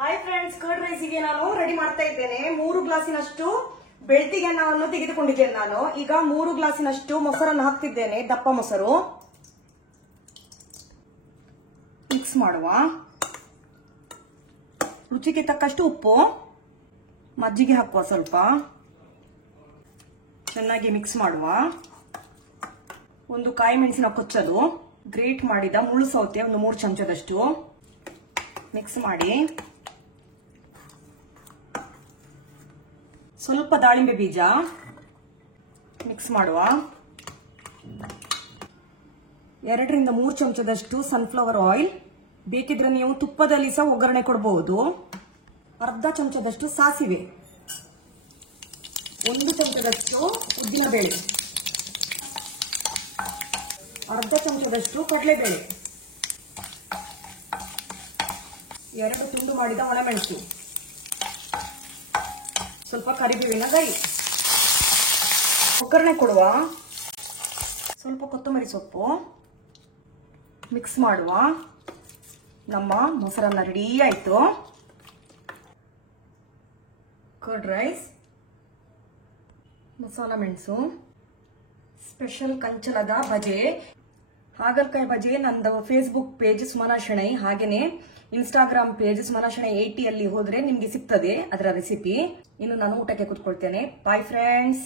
Hi friends, curd ರೈಸಿಗೆ ನಾನು ready ಮಾಡ್ತಾ ಇದ್ದೇನೆ. 3 ಗ್ಲಾಸಿನಷ್ಟು ಬೆಳ್ತಿಗೆ ಅನ್ನವನ್ನು ತೆಗೆದುಕೊಂಡಿದ್ದೇನೆ. ನಾನು ಈಗ 3 ಗ್ಲಾಸಿನಷ್ಟು ಮೊಸರನ್ನು ಹಾಕ್ತಿದ್ದೇನೆ. ದಪ್ಪ ಮೊಸರು ಮಿಕ್ಸ್ ಮಾಡುವ. ರುಚಿಗೆ ತಕ್ಕಷ್ಟು ಉಪ್ಪು, ಮಜ್ಜಿಗೆ ಹಾಕುವ. ಸ್ವಲ್ಪ ಚೆನ್ನಾಗಿ ಮಿಕ್ಸ್ ಮಾಡುವ. ಒಂದು ಕಾಯಿ ಮೆಣಸಿನ ಕೊಚ್ಚಲು, ಗ್ರೇಟ್ ಮಾಡಿದ ಮುಳ್ಳು ಸೌತೆ ಒಂದು 3 ಚಮಚದಷ್ಟು ಮಿಕ್ಸ್ ಮಾಡಿ. ಸ್ವಲ್ಪ ದಾಳಿಂಬೆ ಬೀಜ ಮಿಕ್ಸ್ ಮಾಡುವ. 2 ರಿಂದ 3 ಚಮಚದಷ್ಟು ಸನ್ಫ್ಲವರ್ ಆಯಿಲ್, ಬೇಕಿದ್ರೆ ನೀವು ತುಪ್ಪದಲ್ಲಿ ಸಹ ಒಗ್ಗರಣೆ ಕೊಡಬಹುದು. ಅರ್ಧ ಚಮಚದಷ್ಟು ಸಾಸಿವೆ, 1 ಚಮಚದಷ್ಟು ಉದ್ದಿನಬೇಳೆ, ಅರ್ಧ ಚಮಚದಷ್ಟು ಕಡಲೆಬೇಳೆ, 2 ತುಂಡು ಮಾಡಿದ ಒಣಮೆಣಸು, ಸ್ವಲ್ಪ ಕರಿಬೇವಿನ ಗರಿ. ಒಗ್ಗರಣೆ ಕೊಡುವ. ಸ್ವಲ್ಪ ಕೊತ್ತಂಬರಿ ಸೊಪ್ಪು ಮಿಕ್ಸ್ ಮಾಡುವ. ನಮ್ಮ ಮೊಸರನ್ನ ರೆಡಿ ಆಯ್ತು. ಕರ್ಡ್ ರೈಸ್, ಮಸಾಲ ಮೆಣಸು, ಸ್ಪೆಷಲ್ ಕಂಚಲದ ಬಜೆ, ಹಾಗಲಕಾಯಿ ಬಜೆ. ನಂದು ಫೇಸ್ಬುಕ್ ಪೇಜ್ ಸುಮನಾ ಶೆಣೈ, ಹಾಗೇನೆ ಇನ್ಸ್ಟಾಗ್ರಾಮ್ ಪೇಜ್ ಸುಮನಾ ಶೆಣೈ 80 ಅಲ್ಲಿ ಹೋದ್ರೆ ನಿಮ್ಗೆ ಸಿಗ್ತದೆ ಅದರ ರೆಸಿಪಿ. ಇನ್ನು ನಾನು ಊಟಕ್ಕೆ ಕೂತ್ಕೊಳ್ತೇನೆ. Bye friends.